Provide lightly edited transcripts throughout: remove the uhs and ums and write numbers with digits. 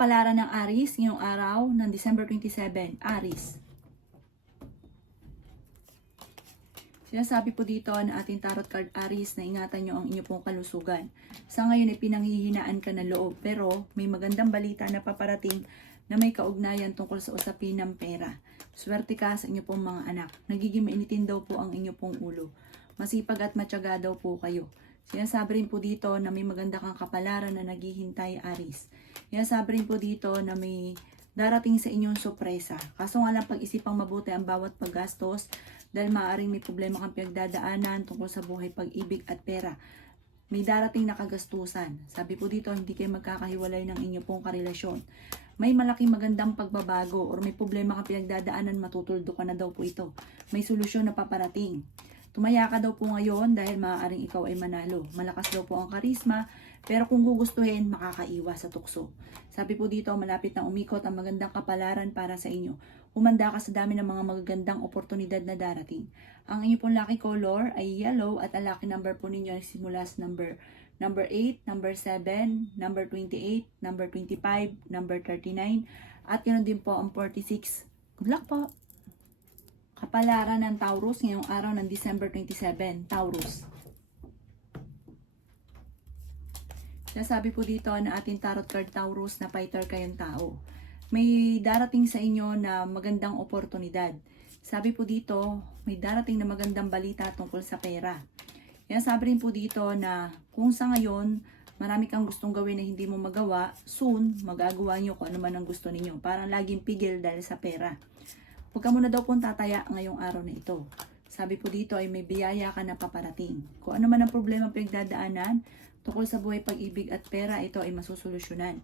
kapalaran ng Aries ngayong araw ng December 27, Aries. Sinasabi po dito na ating tarot card Aries na ingatan nyo ang inyo pong kalusugan. Sa ngayon ay pinanghihinaan ka ng loob, pero may magandang balita na paparating na may kaugnayan tungkol sa usapin ng pera. Swerte ka sa inyo pong mga anak. Nagiging mainitin daw po ang inyo pong ulo. Masipag at matyaga daw po kayo. Sinasabi rin po dito na may maganda kang kapalaran na naghihintay, Aries. Sinasabi rin po dito na may darating sa inyong sorpresa. Kaso nga lang pag-isipang mabuti ang bawat paggastos dahil maaaring may problema kang pinagdadaanan tungkol sa buhay, pag-ibig at pera. May darating na kagastusan. Sabi po dito, hindi kayo magkakahiwalay ng inyo pong karelasyon. May malaking magandang pagbabago or may problema kang pinagdadaanan, matutuldo ka na daw po ito. May solusyon na paparating. Tumaya ka daw po ngayon dahil maaaring ikaw ay manalo. Malakas daw po ang karisma, pero kung gugustuhin, makakaiwas sa tukso. Sabi po dito, malapit na umikot ang magandang kapalaran para sa inyo. Umanda ka sa dami ng mga magagandang oportunidad na darating. Ang inyo pong lucky color ay yellow at ang lucky number po ninyo ay simula sa number 8, number 7, number 28, number 25, number 39, at yun din po ang 46. Good luck po! Kapalaran ng Taurus ngayong araw ng December 27, Taurus. Nasabi po dito na ating tarot card Taurus na fighter kayong tao. May darating sa inyo na magandang oportunidad. Sabi po dito, may darating na magandang balita tungkol sa pera. Yan, sabi rin po dito na kung sa ngayon, marami kang gustong gawin na hindi mo magawa, soon, magagawa nyo kung ano man ang gusto ninyo. Parang laging pigil dahil sa pera. Huwag ka muna daw pong tataya ngayong araw na ito. Sabi po dito ay may biyaya ka na paparating. Kung ano man ang problema pinagdadaanan, tungkol sa buhay, pag-ibig at pera, ito ay masusolusyonan.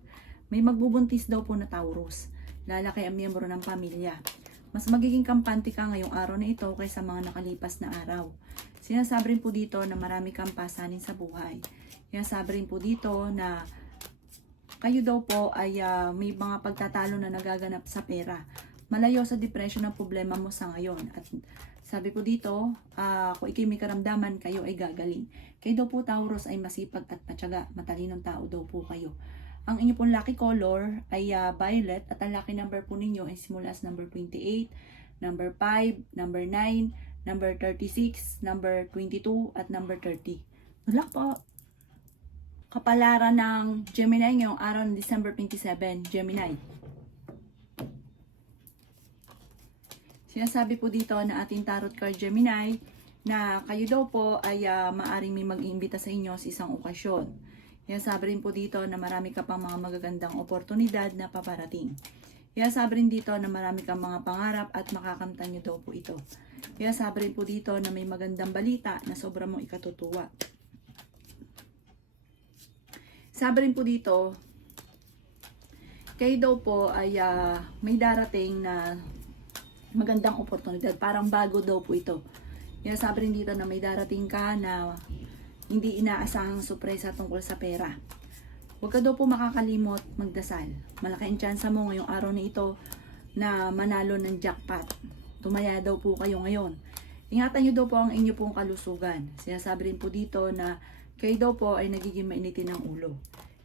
May magbubuntis daw po na Taurus. Lalaki ang miyembro ng pamilya. Mas magiging kampante ka ngayong araw na ito kaysa mga nakalipas na araw. Sinasabi rin po dito na marami kang pasanin sa buhay. Sinasabi rin po dito na kayo daw po ay may mga pagtatalo na nagaganap sa pera. Malayo sa depression ang problema mo sa ngayon. At sabi po dito, kung ikay may karamdaman, kayo ay gagaling. Kayo daw po Taurus ay masipag at matyaga, matalinong tao daw po kayo. Ang inyo pong lucky color ay violet at ang lucky number po ninyo ay simula sa number 28, number 5, number 9, number 36, number 22 at number 30. Good luck po! Kapalaran ng Gemini ngayong araw ng December 27, Gemini. Sinasabi po dito na ating tarot card Gemini na kayo daw po ay maaring may mag-iimbita sa inyo sa isang okasyon. Sinasabi rin po dito na marami ka pang mga magagandang oportunidad na paparating. Sinasabi rin dito na marami kang mga pangarap at makakamtan nyo daw po ito. Sinasabi rin po dito na may magandang balita na sobrang mong ikatutuwa. Sabi rin po dito, kayo daw po ay may darating na magandang oportunidad. Parang bago daw po ito. Sabi rin dito na may darating ka na hindi inaasahang sorpresa tungkol sa pera. Huwag ka daw po makakalimot magdasal. Malaki ang tsansa mo ngayong araw na ito na manalo ng jackpot. Tumaya daw po kayo ngayon. Ingatan nyo daw po ang inyo pong kalusugan. Sinasabi rin po dito na kayo daw po ay nagiging mainitin ng ulo.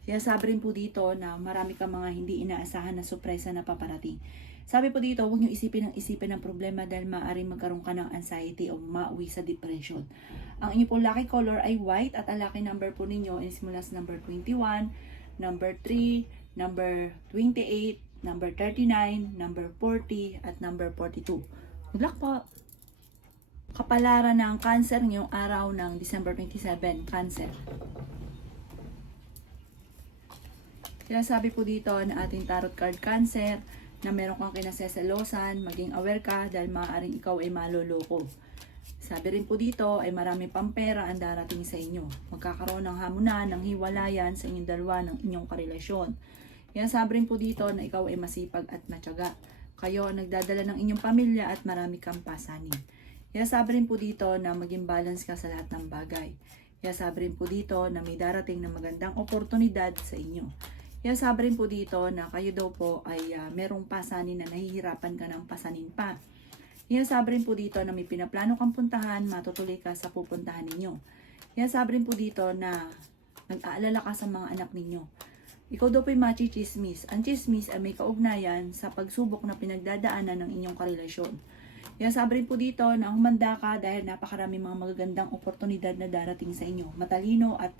Sinasabi rin po dito na marami kang mga hindi inaasahan na sorpresa na paparating. Sabi po dito, huwag nyo isipin ng problema dahil maaaring magkaroon ka ng anxiety o mauwi sa depression. Ang inyo po lucky color ay white at ang lucky number po ninyo ay simula sa number 21, number 3, number 28, number 39, number 40 at number 42. Good luck po! Kapalaran ng Cancer ngayong araw ng December 27, Cancer. Sinasabi po dito na ating tarot card Cancer na meron kang kinaseselosan, maging aware ka dahil maaaring ikaw ay maloloko. Sabi rin po dito ay marami pang pera ang darating sa inyo. Magkakaroon ng hamunan, ng hiwalayan sa inyong dalawa ng inyong karelasyon. Sabi rin po dito na ikaw ay masipag at matyaga. Kayo ang nagdadala ng inyong pamilya at marami kang pasanin. Sabi rin po dito na maging balance ka sa lahat ng bagay. Sabi rin po dito na may darating na magandang oportunidad sa inyo. Sabi rin po dito na kayo daw po ay merong pasanin na nahihirapan ka ng pasanin pa. Sabi rin po dito na may pinaplano kang puntahan, matutuloy ka sa pupuntahan ninyo. Sabi rin po dito na nag-aalala ka sa mga anak ninyo. Ikaw daw po'y machichismis. Ang chismis ay may kaugnayan sa pagsubok na pinagdadaanan ng inyong karelasyon. Kaya sabi rin po dito na humanda ka dahil napakarami mga magagandang oportunidad na darating sa inyo. Matalino at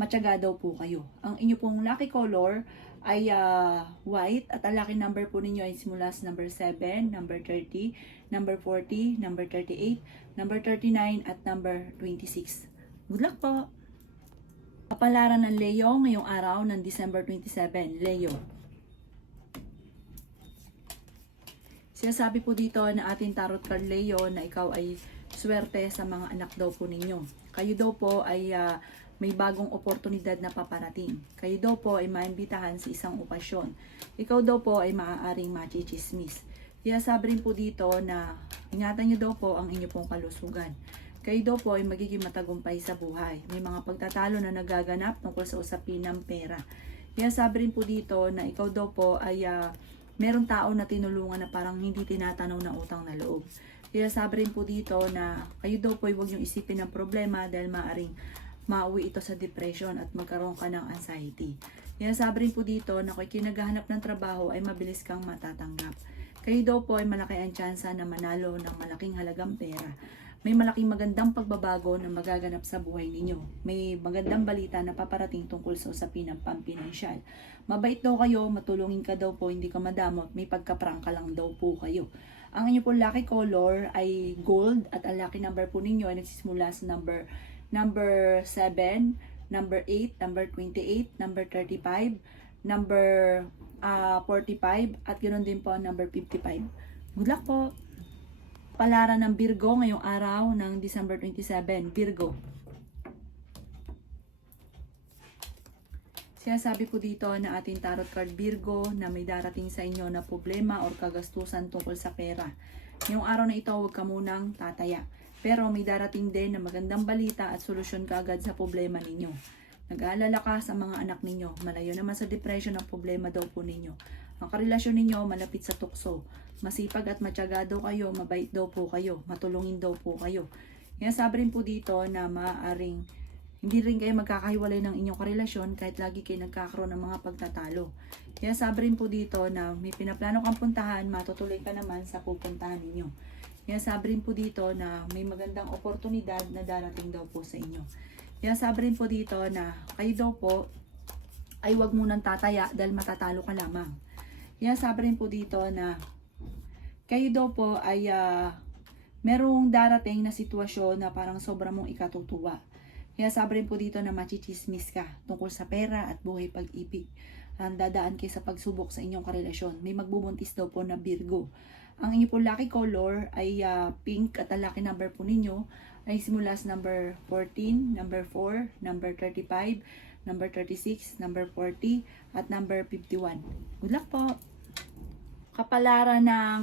matyaga daw po kayo. Ang inyo pong lucky color ay white at ang lucky number po ninyo ay simula sa number 7, number 30, number 40, number 38, number 39 at number 26. Good luck po! Kapalaran ng Leo ngayong araw ng December 27, Leo. Sinasabi po dito na ating tarot card Leo na ikaw ay swerte sa mga anak daw po ninyo. Kayo daw po ay may bagong oportunidad na paparating. Kayo daw po ay maimbitahan sa isang okasyon. Ikaw daw po ay maaaring machichismis. Kaya sabi rin po dito na ingatan nyo daw po ang inyo pong kalusugan. Kayo daw po ay magiging matagumpay sa buhay. May mga pagtatalo na nagaganap tungkol sa usapin ng pera. Kaya sabi rin po dito na ikaw daw po ay merong tao na tinulungan na parang hindi tinatanaw na utang na loob. Kaya sabi rin po dito na kayo daw po ay huwag nyo isipin ng problema dahil maaaring mauwi ito sa depression at magkaroon ka ng anxiety. Kaya sabi rin po dito na kung kinaghahanap ng trabaho ay mabilis kang matatanggap. Kayo daw po ay malaki ang tsansa na manalo ng malaking halagang pera. May malaking magandang pagbabago na magaganap sa buhay ninyo. May magandang balita na paparating tungkol sa usapin ng pampinansyal. Mabait daw kayo, matulungin ka daw po, hindi ka madamot, may pagkaprangka lang daw po kayo. Ang inyo po lucky color ay gold at ang lucky number po ninyo ay nagsisimula sa number 7, number 8, number 28, number 35, number 45, at ganoon din po number 55. Good luck po! Palaran ng Virgo ngayong araw ng December 27, Virgo. Sinasabi po dito na ating tarot card Virgo na may darating sa inyo na problema o kagastusan tungkol sa pera. Ngayong araw na ito, huwag ka munang tataya. Pero may darating din na magandang balita at solusyon kaagad sa problema ninyo. Nag-aalala ka sa mga anak ninyo. Malayo naman sa depression ang problema daw po ninyo. Ang karelasyon ninyo malapit sa tukso. Masipag at matyaga daw kayo, mabait daw po kayo, matulungin daw po kayo. Kaya sabi rin po dito na maaaring hindi rin kayo magkakahiwalay ng inyong karelasyon kahit lagi kayo nagkakaroon ng mga pagtatalo. Kaya sabi rin po dito na may pinaplano kang puntahan, matutuloy ka naman sa pupuntahan ninyo. Kaya sabi rin po dito na may magandang oportunidad na darating daw po sa inyo. Kaya sabi rin po dito na kayo daw po ay huwag munang tataya dahil matatalo ka lamang. Kaya sabi rin po dito na kayo daw po ay merong darating na sitwasyon na parang sobra mong ikatutuwa. Kaya sabi rin po dito na machichismis ka tungkol sa pera at buhay pag-ibig. Dadaan kayo sa pagsubok sa inyong karelasyon. May magbubuntis daw po na Virgo. Ang inyo po lucky color ay pink at ang lucky number po ninyo ay simula sa number 14, number 4, number 35, number 36, number 40, at number 51. Good luck po! Kapalaran ng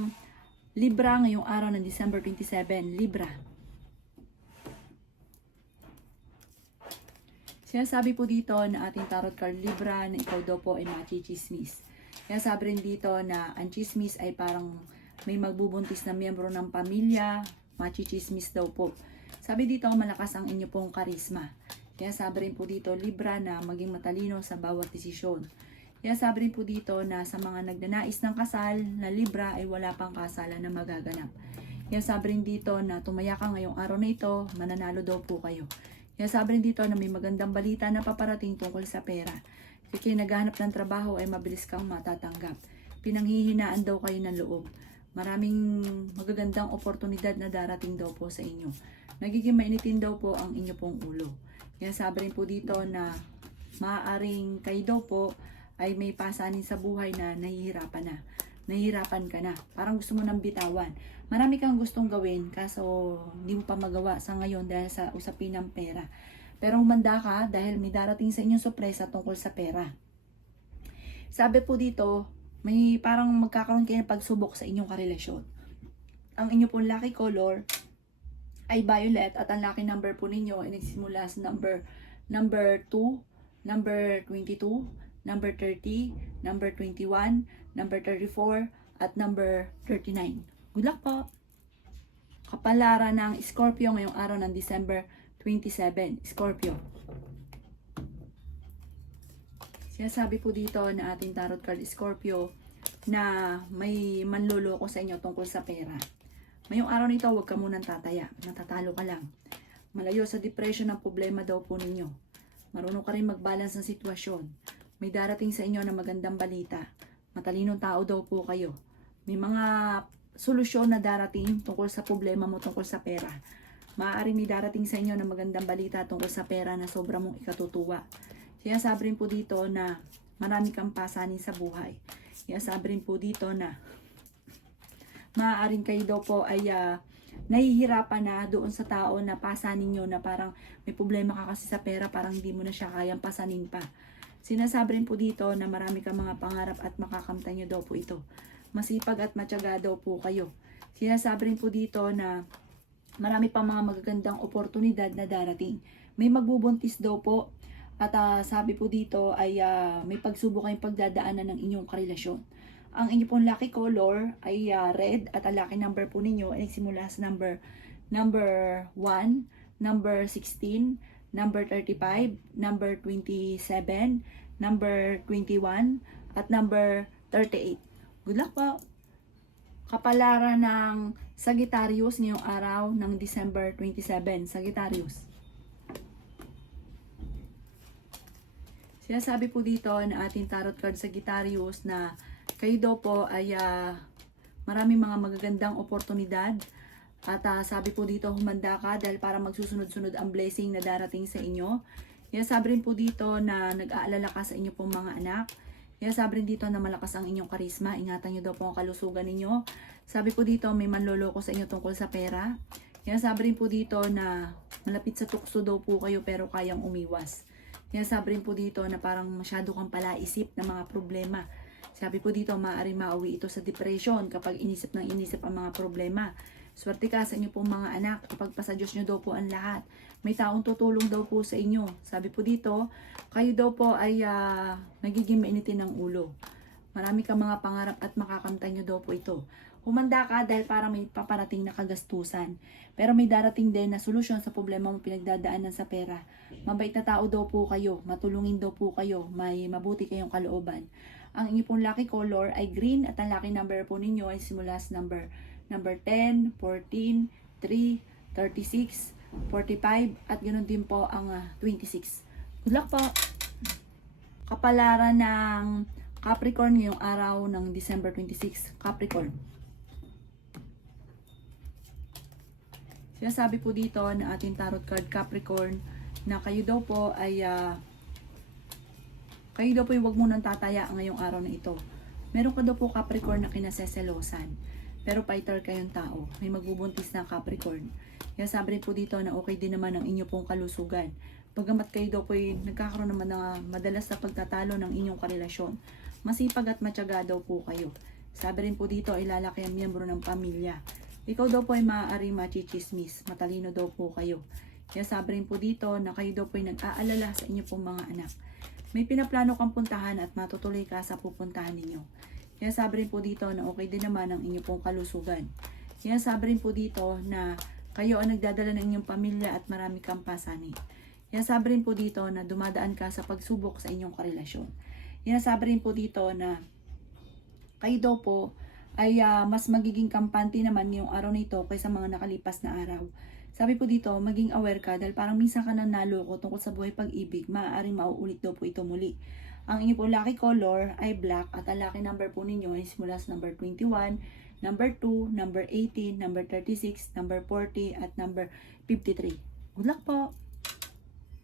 Libra ngayong araw ng December 27, Libra. Sinasabi po dito na ating tarot card Libra na ikaw daw po ay machichismis. Kaya sabi rin dito na ang chismis ay parang may magbubuntis na miyembro ng pamilya, machichismis daw po. Sabi dito, malakas ang inyo pong karisma. Kaya sabi rin po dito, Libra, na maging matalino sa bawat desisyon. Kaya sabi rin po dito na sa mga nagnanais ng kasal na Libra ay wala pang kasalan na magaganap. Kaya sabi rin dito na tumaya ka ngayong araw na ito, mananalo daw po kayo. Kaya sabi rin dito na may magandang balita na paparating tungkol sa pera. Kaya naghahanap ng trabaho ay mabilis kang matatanggap. Pinanghihinaan daw kayo ng loob. Maraming magagandang oportunidad na darating daw po sa inyo. Nagiging mainitin daw po ang inyo pong ulo. Kaya sabi rin po dito na maaaring kayo daw po ay may pasanin sa buhay na nahihirapan na. Nahihirapan ka na. Parang gusto mo nang bitawan. Marami kang gustong gawin kaso hindi mo pa magawa sa ngayon dahil sa usapin ng pera. Pero humanda ka dahil may darating sa inyong sorpresa tungkol sa pera. Sabi po dito, may parang magkakaroon kayo ng pagsubok sa inyong karelasyon. Ang inyo pong lucky color ay violet at ang lucky number po ninyo ay nagsimula sa number 2, number 22, number 30, number 21, number 34, at number 39. Good luck po! Kapalaran ng Scorpio ngayong araw ng December 27, Scorpio. Sinasabi po dito na ating tarot card Scorpio na may manloloko sa inyo tungkol sa pera. Ngayong araw nito, huwag ka munang tataya. Natatalo ka lang. Malayo sa depression ang problema daw po ninyo. Marunong ka rin mag-balance ng sitwasyon. May darating sa inyo na magandang balita. Matalinong tao daw po kayo. May mga solusyon na darating tungkol sa problema mo tungkol sa pera. Maaari may darating sa inyo na magandang balita tungkol sa pera na sobra mong ikatutuwa. Sinasabi rin po dito na marami kang pasanin sa buhay. Sinasabi rin po dito na maaaring kayo daw po ay nahihirapan na doon sa tao na pasanin nyo na parang may problema ka kasi sa pera, parang hindi mo na siya kayang pasanin pa. Sinasabi rin po dito na marami kang mga pangarap at makakamtan nyo daw po ito. Masipag at matyaga daw po kayo. Sinasabi rin po dito na marami pang mga magagandang oportunidad na darating. May magbubuntis daw po at sabi po dito ay may pagsubok kayong pagdadaanan ng inyong karelasyon. Ang inyo pong lucky color ay red at ang lucky number po ninyo ay simula sa number 1, number 16, number 35, number 27, number 21, at number 38. Good luck po! Kapalaran ng Sagittarius ngayong araw ng December 27. Sagittarius. Sinasabi po dito na ating tarot card Sagittarius na kayo daw po ay maraming mga magagandang oportunidad. At sabi po dito, humanda ka dahil para magsusunod-sunod ang blessing na darating sa inyo. Sabi rin po dito na nag-aalala ka sa inyo pong mga anak. Sabi rin dito na malakas ang inyong karisma. Ingatan nyo daw po ang kalusugan ninyo. Sabi po dito, may manloloko sa inyo tungkol sa pera. Sabi rin po dito na malapit sa tukso daw po kayo pero kayang umiwas. Sabi rin po dito na parang masyado kang palaisip ng mga problema. Sabi po dito, maaaring mauwi ito sa depression kapag inisip ng inisip ang mga problema. Swerte ka sa inyo pong mga anak, ipagpasa Diyos nyo daw po ang lahat. May taong tutulong daw po sa inyo. Sabi po dito, kayo daw po ay nagiging mainitin ng ulo. Marami kang mga pangarap at makakamtan nyo daw po ito. Humanda ka dahil parang may paparating na kagastusan. Pero may darating din na solusyon sa problema mo pinagdadaanan sa pera. Mabait na tao daw po kayo, matulungin daw po kayo, may mabuti kayong kalooban. Ang inyo pong lucky color ay green at ang lucky number po ninyo ay simula sa number 10, 14, 3, 36, 45 at ganoon din po ang 26. Good luck po! Kapalaran ng Capricorn ngayong araw ng December 26. Capricorn. Sinasabi po dito na ating tarot card Capricorn na kayo daw po ay huwag munang tataya ngayong araw na ito. Meron ka daw po Capricorn na kinaseselosan. Pero fighter kayong tao. May magbubuntis na Capricorn. Sabi rin po dito na okay din naman ang inyo pong kalusugan. Pagamat kayo daw po ay nagkakaroon naman ng madalas na pagtatalo ng inyong karelasyon. Masipag at matyaga daw po kayo. Sabi rin po dito ay lalaki ang miyembro ng pamilya. Ikaw daw po ay maaaring machichismis. Matalino daw po kayo. Sabi rin po dito na kayo daw po ay nag-aalala sa inyo pong mga anak. May pinaplano kang puntahan at matutuloy ka sa pupuntahan ninyo. Sabi rin po dito na okay din naman ang inyong pong kalusugan. Sabi rin po dito na kayo ang nagdadala ng inyong pamilya at marami kang pasanin. Sabi rin po dito na dumadaan ka sa pagsubok sa inyong karelasyon. Sabi rin po dito na kayo daw po ay mas magiging kampante naman ngayong araw na ito kaysa mga nakalipas na araw. Sabi po dito, maging aware ka dahil parang minsan ka nang naloko tungkol sa buhay pag-ibig, maaaring mauulit daw po ito muli. Ang inyo po lucky color ay black at ang lucky number po ninyo ay simula sa number 21, number 2, number 18, number 36, number 40 at number 53. Good luck po!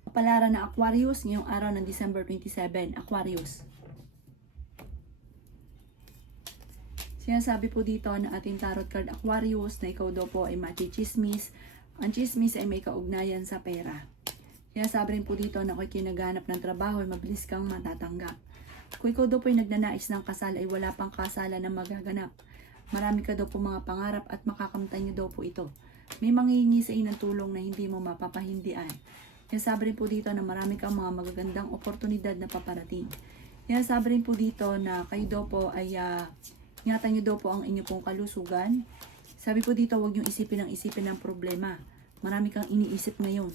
Kapalaran ng Aquarius ngayong araw ng December 27, Aquarius. Sinasabi po dito na ating tarot card Aquarius na ikaw daw po ay machichismis. Ang chismis ay may kaugnayan sa pera. Sinasabi rin po dito na kung kinaghanap ng trabaho ay mabilis kang matatanggap. Kung ikaw daw po ay nagnanais ng kasal ay wala pang kasalan na magaganap. Marami ka daw po mga pangarap at makakamtan niyo daw po ito. May manghihingi sa inyo ng tulong na hindi mo mapapahindian. Sinasabi rin po dito na marami kang mga magagandang oportunidad na paparating. Sinasabi rin po dito na kayo daw po ay ingatan niyo daw po ang inyo pong kalusugan. Sabi po dito, huwag niyong isipin ng problema. Marami kang iniisip ngayon.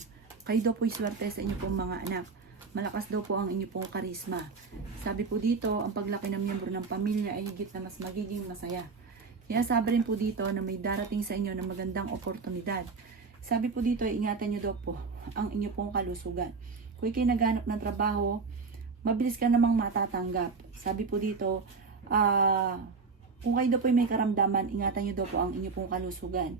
Kayo daw po'y swerte sa inyo pong mga anak. malakas daw po ang inyo pong karisma. Sabi po dito, ang paglaki ng miyembro ng pamilya ay higit na mas magiging masaya. Kaya sabi rin po dito na may darating sa inyo na magandang oportunidad. Sabi po dito, ingatan nyo daw po ang inyo pong kalusugan. Kung ikay naghanap ng trabaho, mabilis ka namang matatanggap. Sabi po dito, kung kayo daw po may karamdaman, ingatan nyo daw po ang inyo pong kalusugan.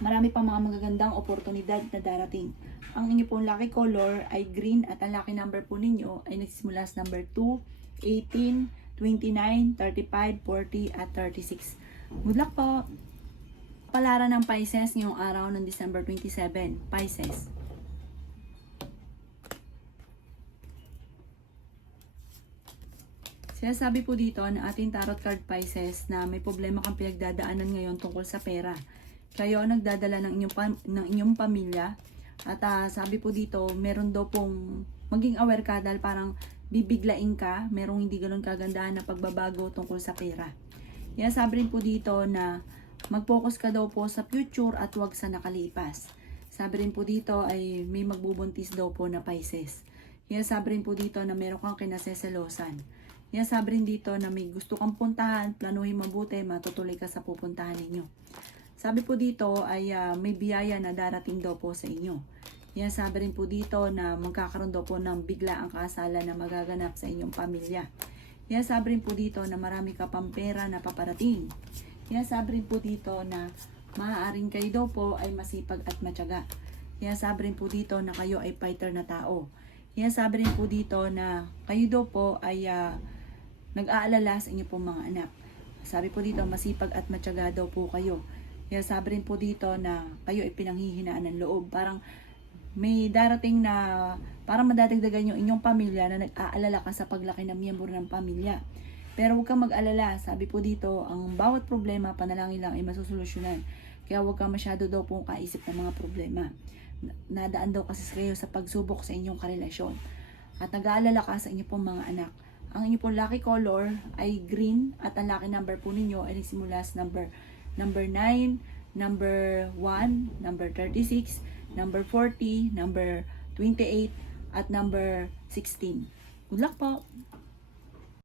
Marami pang mga magagandang oportunidad na darating. Ang inyo pong lucky color ay green at ang lucky number po ninyo ay nagsisimula sa number 2, 18, 29, 35, 40 at 36. Good luck po! Palaran ng Pisces ngayong araw ng December 27. Pisces. Sinasabi po dito na ating tarot card Pisces na may problema kang pinagdadaanan ngayon tungkol sa pera. Kayo ang nagdadala ng inyong pamilya at sabi po dito meron daw pong maging aware ka dahil parang bibiglain ka, merong hindi ganoon kagandahan na pagbabago tungkol sa pera. Yan sabi rin po dito na mag-focus ka daw po sa future at wag sa nakalipas. Sabi rin po dito ay may magbubuntis daw po na Pisces. Yan sabi rin po dito na meron kang kinaseselosan. Yan sabi rin dito na may gusto kang puntahan, planuhin mabuti, matutuloy ka sa pupuntahan ninyo. Sabi po dito ay may biyaya na darating daw po sa inyo. Yan sabi rin po dito na magkakaroon daw po ng bigla ang kasalan na magaganap sa inyong pamilya. Yan sabi rin po dito na marami ka pang pera na paparating. Yan sabi rin po dito na maaaring kayo daw po ay masipag at matyaga. Yan sabi rin po dito na kayo ay fighter na tao. Yan sabi rin po dito na kayo daw po ay nag-aalala sa inyo pong mga anak. Sabi po dito masipag at matyaga daw po kayo. Yan sabi rin po dito na kayo ay pinanghihinaan ng loob. Parang may darating na parang madadagdagan yung inyong pamilya na nag-aalala ka sa paglaki ng miyembro ng pamilya. Pero huwag kang mag-alala. Sabi po dito, ang bawat problema, panalangin lang ay masusolusyonan. Kaya huwag kang masyado daw pong kaisip ng mga problema. Nadaan daw kasi kayo sa pagsubok sa inyong karelasyon. At nag-aalala ka sa inyong pong mga anak. Ang inyong pong lucky color ay green at ang lucky number po ninyo ay nagsimula sa number 9, number 1, number 36, number 40, number 28, at number 16. Good luck po!